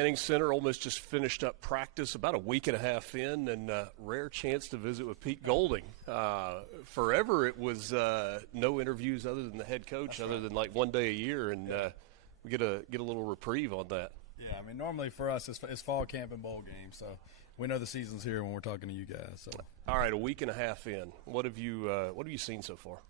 Manning Center. Ole Miss just finished up practice about a week and a half in, and rare chance to visit with Pete Golding. Forever it was no interviews other than the head coach, other than like one day a year, and we get a little reprieve on that. Yeah, I mean, normally for us it's fall camp and bowl game, so we know the season's here when we're talking to you guys. So, all right, a week and a half in, what have you seen so far?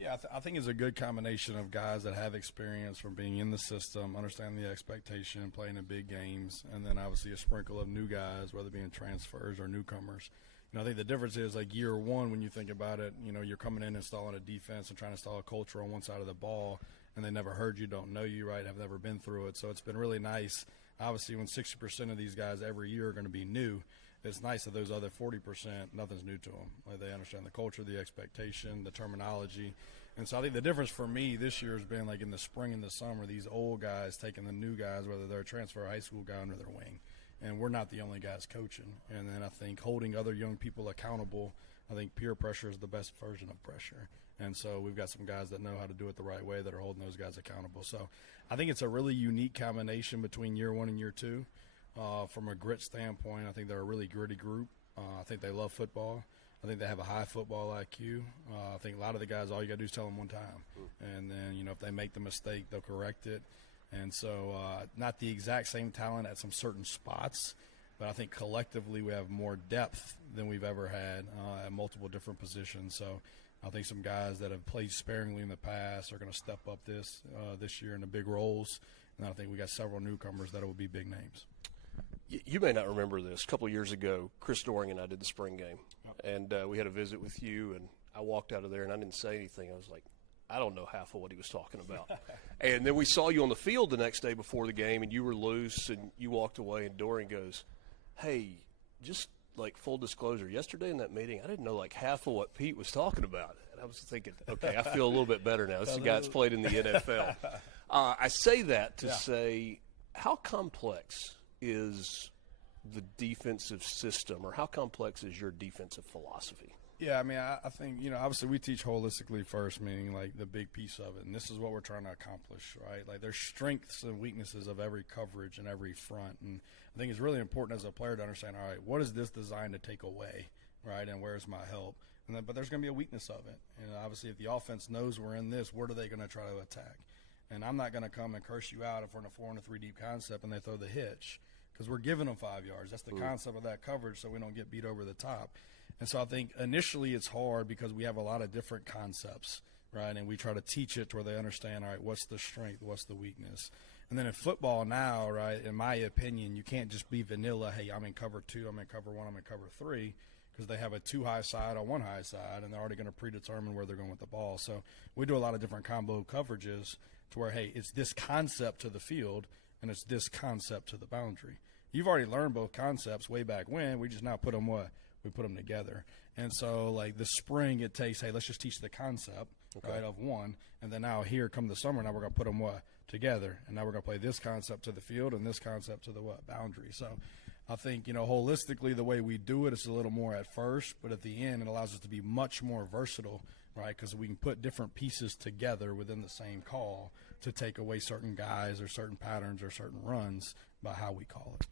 Yeah, I think it's a good combination of guys that have experience from being in the system, understanding the expectation, playing in big games, and then obviously a sprinkle of new guys, whether it being transfers or newcomers. I think the difference is like year one when you think about it, you're coming in installing a defense and trying to install a culture on one side of the ball, and they never heard you, don't know you, right, have never been through it. So it's been really nice. Obviously, when 60% of these guys every year are going to be new, it's nice that those other 40%, nothing's new to them. Like they understand the culture, the expectation, the terminology. And so I think the difference for me this year has been like in the spring and the summer, these old guys taking the new guys, whether they're a transfer or high school guy, under their wing. And we're not the only guys coaching. And then I think holding other young people accountable, I think peer pressure is the best version of pressure. And so we've got some guys that know how to do it the right way that are holding those guys accountable. So I think it's a really unique combination between year one and year two. From a grit standpoint, I think they're a really gritty group. I think they love football. I think they have a high football IQ. I think a lot of the guys, all you got to do is tell them one time. And then, if they make the mistake, they'll correct it. And so not the exact same talent at some certain spots, but I think collectively we have more depth than we've ever had at multiple different positions. So I think some guys that have played sparingly in the past are going to step up this year in the big roles. And I think we got several newcomers that will be big names. You may not remember this. A couple of years ago, Chris Doring and I did the spring game, and we had a visit with you, and I walked out of there, and I didn't say anything. I was like, I don't know half of what he was talking about. And then we saw you on the field the next day before the game, and you were loose, and you walked away, and Doring goes, hey, just like full disclosure, yesterday in that meeting, I didn't know like half of what Pete was talking about. And I was thinking, okay, I feel a little bit better now. This is a guy that's played in the NFL. I say that to say, how complex is the defensive system, or how complex is your defensive philosophy? Yeah, I mean, I think, obviously we teach holistically first, meaning like the big piece of it, and this is what we're trying to accomplish, right? Like there's strengths and weaknesses of every coverage and every front, and I think it's really important as a player to understand, all right, what is this designed to take away, right, and where's my help? And then, but there's going to be a weakness of it, and obviously if the offense knows we're in this, what are they going to try to attack? And I'm not going to come and curse you out if we're in a 4-3 deep concept and they throw the hitch, because we're giving them 5 yards. That's the concept of that coverage, so we don't get beat over the top. And so I think initially it's hard because we have a lot of different concepts, right? And we try to teach it to where they understand, all right, what's the strength, what's the weakness. And then in football now, right, in my opinion, you can't just be vanilla, hey, I'm in cover 2, I'm in cover 1, I'm in cover 3, because they have a 2 high side on 1 high side, and they're already going to predetermine where they're going with the ball. So we do a lot of different combo coverages to where, hey, it's this concept to the field, and it's this concept to the boundary. You've already learned both concepts way back when. We just now put them we put them together. And so, like, the spring it takes, hey, let's just teach the concept, right, of one. And then now here come the summer, now we're going to put them together. And now we're going to play this concept to the field and this concept to the boundary. So I think, holistically the way we do it is a little more at first, but at the end it allows us to be much more versatile, right, because we can put different pieces together within the same call to take away certain guys or certain patterns or certain runs by how we call it.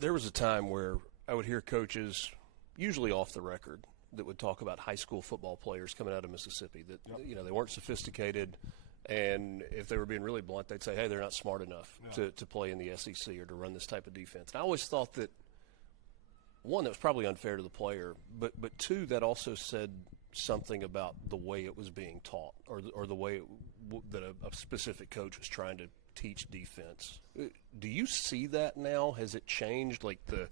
There was a time where I would hear coaches, usually off the record, that would talk about high school football players coming out of Mississippi that, they weren't sophisticated, and if they were being really blunt, they'd say, hey, they're not smart enough to play in the SEC or to run this type of defense. And I always thought that, one, that was probably unfair to the player, but two, that also said something about the way it was being taught or the way that a specific coach was trying to teach defense. Do you see that now? Has it changed, like the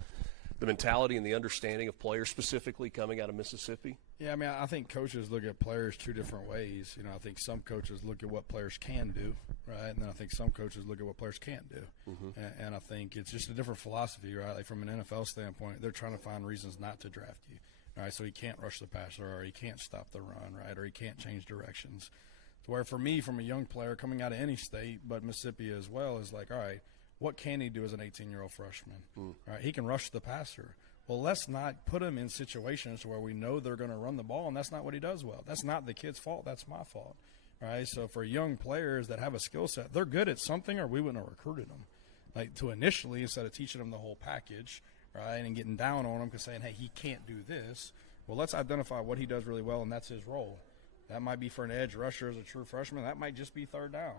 mentality and the understanding of players specifically coming out of Mississippi? Yeah, I mean, I think coaches look at players two different ways. I think some coaches look at what players can do, right? And then I think some coaches look at what players can't do. And I think it's just a different philosophy, right? Like from an NFL standpoint, they're trying to find reasons not to draft you, right? So he can't rush the passer, or he can't stop the run, right? Or he can't change directions. To where for me, from a young player coming out of any state, but Mississippi as well, is like, all right, what can he do as an 18-year-old freshman? Right? He can rush the passer. Well, let's not put him in situations where we know they're going to run the ball, and that's not what he does well. That's not the kid's fault. That's my fault. Right? So for young players that have a skill set, they're good at something or we wouldn't have recruited them. like to initially, instead of teaching them the whole package, right, and getting down on him because saying, hey, he can't do this. Well, let's identify what he does really well, and that's his role. That might be for an edge rusher as a true freshman. That might just be third down,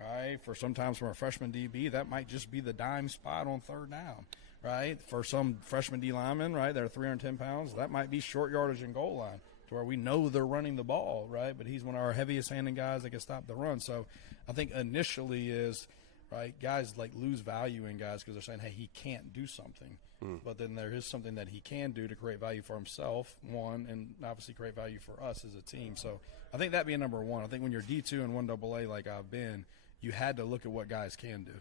right? For sometimes from a freshman DB, that might just be the dime spot on third down, right? For some freshman D linemen, right, they're 310 pounds, that might be short yardage and goal line to where we know they're running the ball, right? But he's one of our heaviest handing guys that can stop the run. So I think initially is, right, guys like lose value in guys because they're saying, hey, he can't do something. But then there is something that he can do to create value for himself, one, and obviously create value for us as a team. So I think that being number one. I think when you're D2 and 1AA like I've been, you had to look at what guys can do,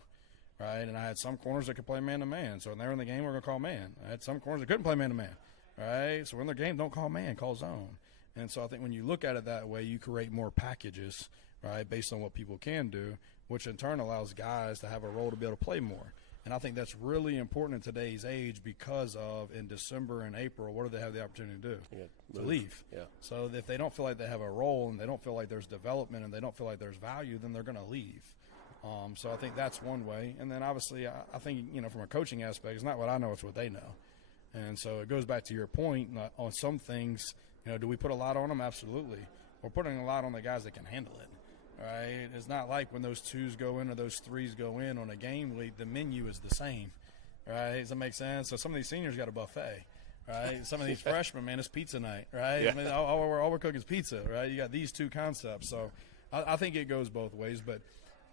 right? And I had some corners that could play man-to-man. So when they're in the game, we're going to call man. I had some corners that couldn't play man-to-man, right? So when they're game, don't call man, call zone. And so I think when you look at it that way, you create more packages, right, based on what people can do, which in turn allows guys to have a role to be able to play more. And I think that's really important in today's age because of in December and April, what do they have the opportunity to do? To leave. Yeah. So if they don't feel like they have a role and they don't feel like there's development and they don't feel like there's value, then they're going to leave. So I think that's one way. And then obviously I think, from a coaching aspect, it's not what I know, it's what they know. And so it goes back to your point on some things, do we put a lot on them? Absolutely. We're putting a lot on the guys that can handle it. Right, it's not like when those twos go in or those threes go in on a game week, the menu is the same. Right, does that make sense? So some of these seniors got a buffet. Right, some of these freshmen, man, it's pizza night. Right, yeah. I mean, all we're cooking is pizza. Right, you got these two concepts. So I think it goes both ways. But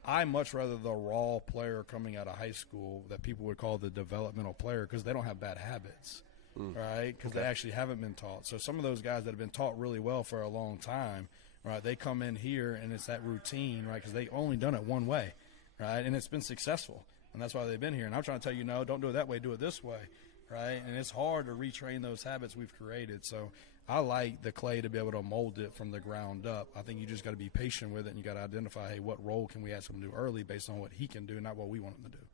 I much rather the raw player coming out of high school that people would call the developmental player because they don't have bad habits. Right, because they actually haven't been taught. So some of those guys that have been taught really well for a long time. Right, they come in here and it's that routine, right? Because they only done it one way, right? And it's been successful, and that's why they've been here. And I'm trying to tell you, no, don't do it that way, do it this way, right? And it's hard to retrain those habits we've created. So I like the clay to be able to mold it from the ground up. I think you just got to be patient with it, and you got to identify, hey, what role can we ask him to do early based on what he can do, not what we want him to do.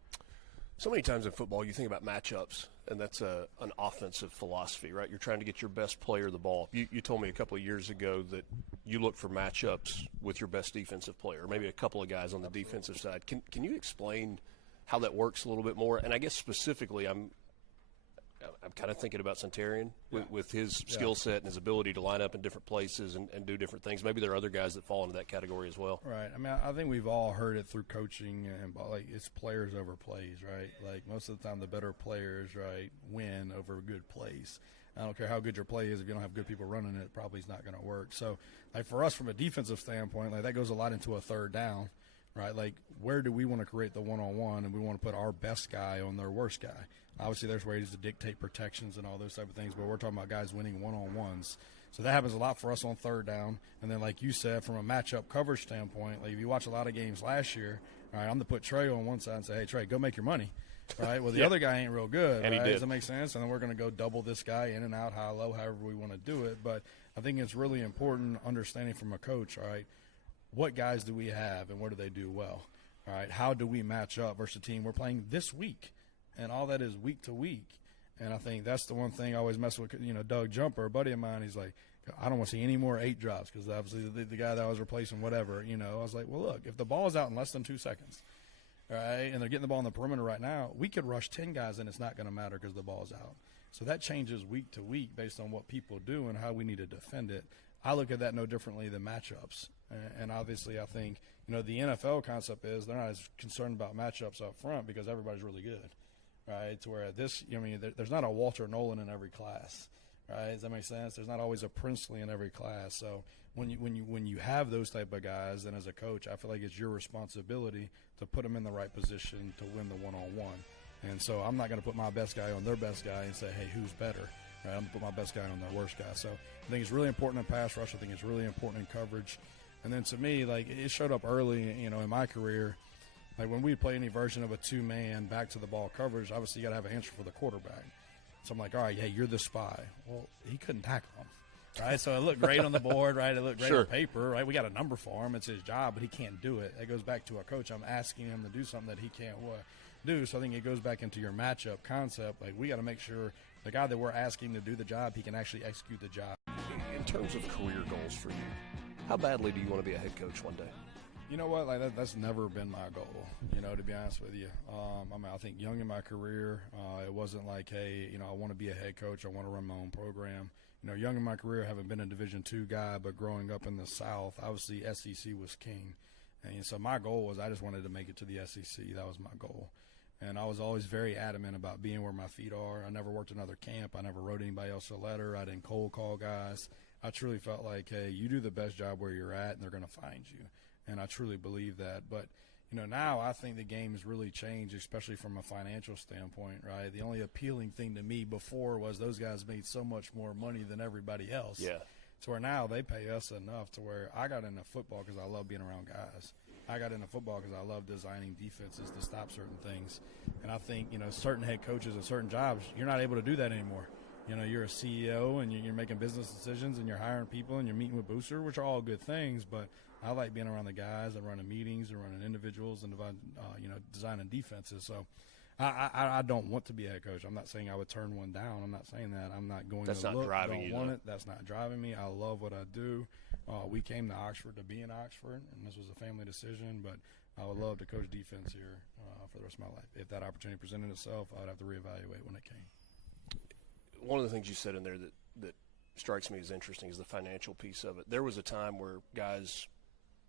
So many times in football, you think about matchups, and that's an offensive philosophy, right? You're trying to get your best player the ball. You told me a couple of years ago that you look for matchups with your best defensive player, or maybe a couple of guys on the defensive side. Can you explain how that works a little bit more? And I guess specifically, I'm kind of thinking about Centurion with his skill set and his ability to line up in different places and do different things. Maybe there are other guys that fall into that category as well. Right. I mean, I think we've all heard it through coaching, and like it's players over plays, right? Like most of the time, the better players, right, win over good plays. I don't care how good your play is. If you don't have good people running it, probably it's not going to work. So, like for us, from a defensive standpoint, like that goes a lot into a third down, right? Like where do we want to create the one-on-one, and we want to put our best guy on their worst guy. Obviously, there's ways to dictate protections and all those type of things, but we're talking about guys winning one-on-ones. So that happens a lot for us on third down. And then, like you said, from a matchup coverage standpoint, like if you watch a lot of games last year, all right, I'm going to put Trey on one side and say, hey, Trey, go make your money. Right? Well, the other guy ain't real good. And right? he did. Does that make sense? And then we're going to go double this guy in and out, high, low, however we want to do it. But I think it's really important understanding from a coach, all right, what guys do we have and what do they do well? All right, how do we match up versus a team we're playing this week? And all that is week to week. And I think that's the one thing I always mess with, Doug Jumper, a buddy of mine, he's like, I don't want to see any more 8 drops because obviously the guy that I was replacing, whatever, I was like, well, look, if the ball's out in less than 2 seconds, right, and they're getting the ball on the perimeter right now, we could rush 10 guys and it's not going to matter because the ball's out. So that changes week to week based on what people do and how we need to defend it. I look at that no differently than matchups. And obviously I think, the NFL concept is they're not as concerned about matchups up front because everybody's really good. Right, to where there's not a Walter Nolan in every class, right? Does that make sense? There's not always a Princely in every class. So when you have those type of guys, then as a coach, I feel like it's your responsibility to put them in the right position to win the one-on-one. And so I'm not going to put my best guy on their best guy and say, hey, who's better? Right? I'm going to put my best guy on their worst guy. So I think it's really important in pass rush. I think it's really important in coverage. And then to me, like it showed up early, in my career. Like when we play any version of a 2-man back to the ball coverage, obviously you got to have an answer for the quarterback. So I'm like, all right, hey, you're the spy. Well, he couldn't tackle him, right? So it looked great on the board, right? It looked great on paper, right? We got a number for him. It's his job, but he can't do it. It goes back to a coach. I'm asking him to do something that he can't do. So I think it goes back into your matchup concept. Like we got to make sure the guy that we're asking to do the job, he can actually execute the job. In terms of career goals for you, how badly do you want to be a head coach one day? You know what? Like that's never been my goal. To be honest with you. I think young in my career, it wasn't like, hey, I want to be a head coach. I want to run my own program. Young in my career, I haven't been a Division II guy, but growing up in the South, obviously SEC was king. And so my goal was I just wanted to make it to the SEC. That was my goal. And I was always very adamant about being where my feet are. I never worked another camp. I never wrote anybody else a letter. I didn't cold call guys. I truly felt like, hey, you do the best job where you're at, and they're going to find you. And I truly believe that. But, now I think the game has really changed, especially from a financial standpoint, right? The only appealing thing to me before was those guys made so much more money than everybody else. Yeah. To where now they pay us enough to where I got into football because I love being around guys. I got into football because I love designing defenses to stop certain things. And I think, certain head coaches and certain jobs, you're not able to do that anymore. You're a CEO and you're making business decisions and you're hiring people and you're meeting with boosters, which are all good things. But I like being around the guys and running meetings and running individuals and designing defenses. So I don't want to be a head coach. I'm not saying I would turn one down. I'm not saying that. I'm not going That's to not look. driving I you, don't want though. it. That's not driving me. I love what I do. We came to Oxford to be in Oxford, and this was a family decision. But I would love to coach defense here for the rest of my life. If that opportunity presented itself, I'd have to reevaluate when it came. One of the things you said in there that strikes me as interesting is the financial piece of it. There was a time where guys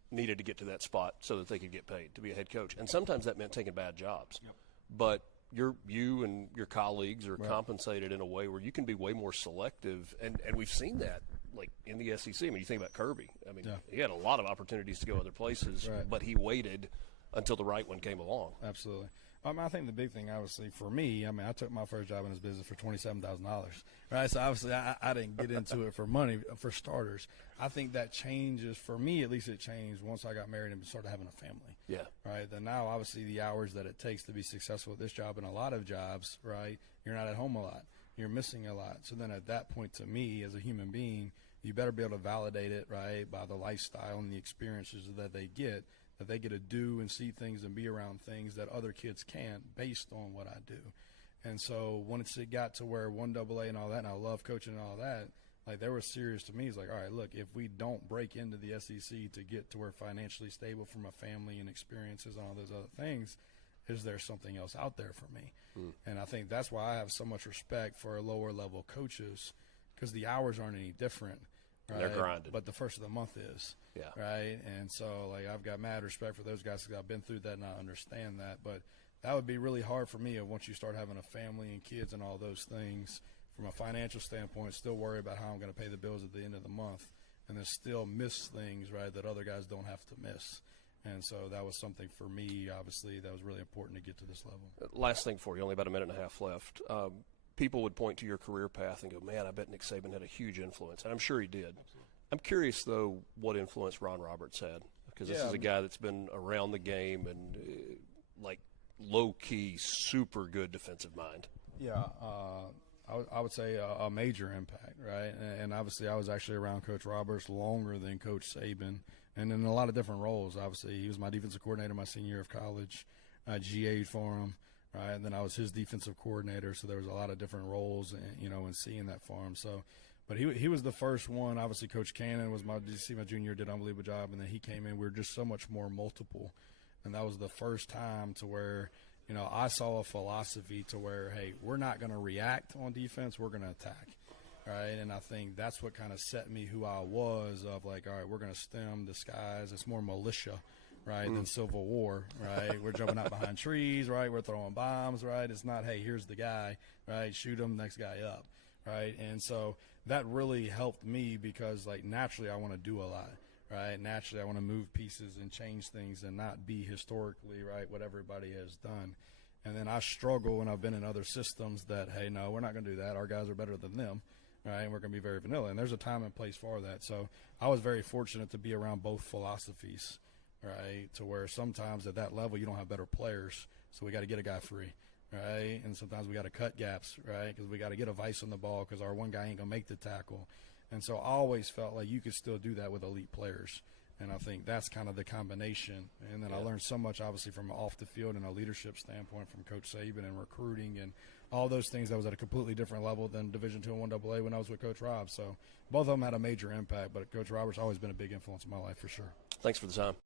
needed to get to that spot so that they could get paid to be a head coach. And sometimes that meant taking bad jobs. Yep. But you and your colleagues are compensated in a way where you can be way more selective. And we've seen that, like, in the SEC. I mean, you think about Kirby. I mean, he had a lot of opportunities to go other places, but he waited until the right one came along. Absolutely. I think the big thing, obviously, for me, I took my first job in this business for $27,000, right? So, obviously, I didn't get into it for money, for starters. I think that changes, for me, at least it changed once I got married and started having a family. Yeah. Right? Then now, obviously, the hours that it takes to be successful at this job and a lot of jobs, right, you're not at home a lot. You're missing a lot. So then at that point, to me, as a human being, you better be able to validate it, right, by the lifestyle and the experiences that they get to do and see things and be around things that other kids can't based on what I do. And so once it got to where 1AA and all that, and I love coaching and all that, like, they were serious to me. It's like, all right, look, if we don't break into the SEC to get to where financially stable from a family and experiences and all those other things, is there something else out there for me? And I think that's why I have so much respect for lower level coaches, because the hours aren't any different. Right? They're grinding. But the first of the month is. Yeah. Right? And so, like, I've got mad respect for those guys because I've been through that and I understand that. But that would be really hard for me once you start having a family and kids and all those things. From a financial standpoint, still worry about how I'm going to pay the bills at the end of the month and then still miss things, right, that other guys don't have to miss. And so that was something for me, obviously, that was really important to get to this level. Last thing for you, only about a minute and a half left. People would point to your career path and go, man, I bet Nick Saban had a huge influence. And I'm sure he did. Absolutely. I'm curious, though, what influence Ron Roberts had. Because this is a guy that's been around the game and, like, low-key, super good defensive mind. Yeah, I would say a major impact, right? And obviously I was actually around Coach Roberts longer than Coach Saban, and in a lot of different roles. Obviously, he was my defensive coordinator my senior year of college. I GA'd for him. Right, and then I was his defensive coordinator, so there was a lot of different roles, and seeing that for him. So, but he was the first one. Obviously, Coach Cannon was my junior year, did an unbelievable job, and then he came in. We were just so much more multiple, and that was the first time to where, I saw a philosophy to where, hey, we're not going to react on defense, we're going to attack, right? And I think that's what kind of set me who I was of like, all right, we're going to stem the skies. It's more militia. Right, than Civil War, right? We're jumping out behind trees, right? We're throwing bombs, right? It's not, hey, here's the guy, right? Shoot him, next guy up, right? And so that really helped me because, like, naturally I want to do a lot, right? Naturally I want to move pieces and change things and not be historically, right, what everybody has done. And then I struggle when I've been in other systems that, hey, no, we're not going to do that. Our guys are better than them, right? And we're going to be very vanilla. And there's a time and place for that. So I was very fortunate to be around both philosophies. Right, to where sometimes at that level you don't have better players, so we got to get a guy free, right? And sometimes we got to cut gaps, right? Because we got to get a vice on the ball because our one guy ain't gonna make the tackle. And so I always felt like you could still do that with elite players, and I think that's kind of the combination. And then I learned so much, obviously, from off the field and a leadership standpoint from Coach Saban and recruiting and all those things. That was at a completely different level than Division II and 1AA when I was with Coach Rob. So both of them had a major impact, but Coach Robert's always been a big influence in my life for sure. Thanks for the time.